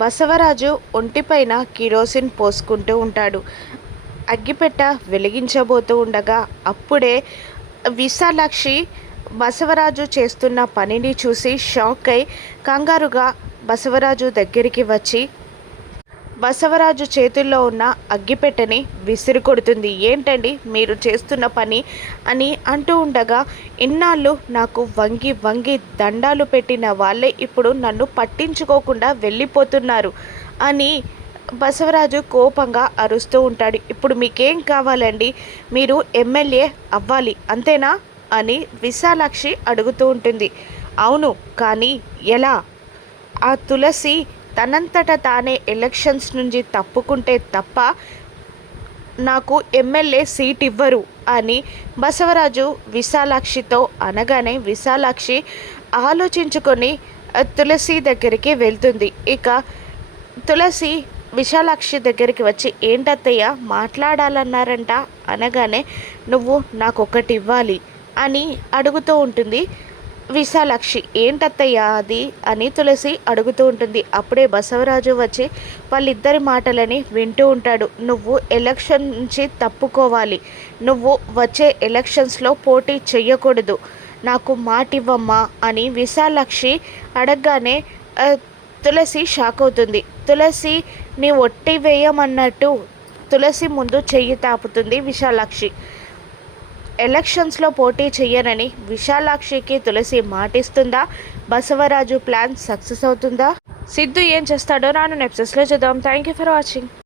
Basavaraju ఒంటిపైన kerosene పోసుకుంటూ ఉంటాడు. అగ్గిపెట్ట వెలిగించబోతూ ఉండగా అప్పుడే విశాలాక్షి బసవరాజు చేస్తున్న పనిని చూసి షాక్ అయి కంగారుగా బసవరాజు దగ్గరికి వచ్చి బసవరాజు చేతుల్లో ఉన్న అగ్గిపెట్టెని విసిరి కొడుతుంది. ఏంటండి మీరు చేస్తున్న పని అని అంటూ ఉండగా, ఇన్నాళ్ళు నాకు వంగి వంగి దండాలు పెట్టిన వాళ్ళే ఇప్పుడు నన్ను పట్టించుకోకుండా వెళ్ళిపోతున్నారు అని బసవరాజు కోపంగా అరుస్తూ ఉంటాడు. ఇప్పుడు మీకేం కావాలండి? మీరు ఎమ్మెల్యే అవ్వాలి అంతేనా అని విశాలాక్షి అడుగుతూ ఉంటుంది. అవును, కానీ ఎలా? ఆ తులసి తనంతట తానే ఎలక్షన్స్ నుంచి తప్పుకుంటే తప్ప నాకు ఎమ్మెల్యే సీట్ ఇవ్వరు అని బసవరాజు విశాలాక్షితో అనగానే విశాలాక్షి ఆలోచించుకొని తులసి దగ్గరికి వెళ్తుంది. ఇక తులసి విశాలాక్షి దగ్గరికి వచ్చి, ఏంటత్తయ్య మాట్లాడాలన్నారంట అనగానే, నువ్వు నాకొకటి ఇవ్వాలి అని అడుగుతూ ఉంటుంది విశాలాక్షి. ఏంటత్తయ్య అది అని తులసి అడుగుతూ ఉంటుంది. అప్పుడే బసవరాజు వచ్చి వాళ్ళిద్దరి మాటలని వింటూ ఉంటాడు. నువ్వు ఎలక్షన్ నుంచి తప్పుకోవాలి, నువ్వు వచ్చే ఎలక్షన్స్లో పోటీ చెయ్యకూడదు, నాకు మాట ఇవ్వమ్మా అని విశాలాక్షి అడగగానే తులసి షాక్ అవుతుంది. తులసి నీ ఒట్టి వేయమన్నట్టు తులసి ముందు చెయ్యి తాపుతుంది విశాలాక్షి. ఎలక్షన్స్లో పోటీ చెయ్యనని విశాలాక్షికి తులసి మాటిస్తుందా? బసవరాజు ప్లాన్ సక్సెస్ అవుతుందా? సిద్ధు ఏం చేస్తాడో రాను ఎపిసోడ్స్లో చూద్దాం. Thank you for watching.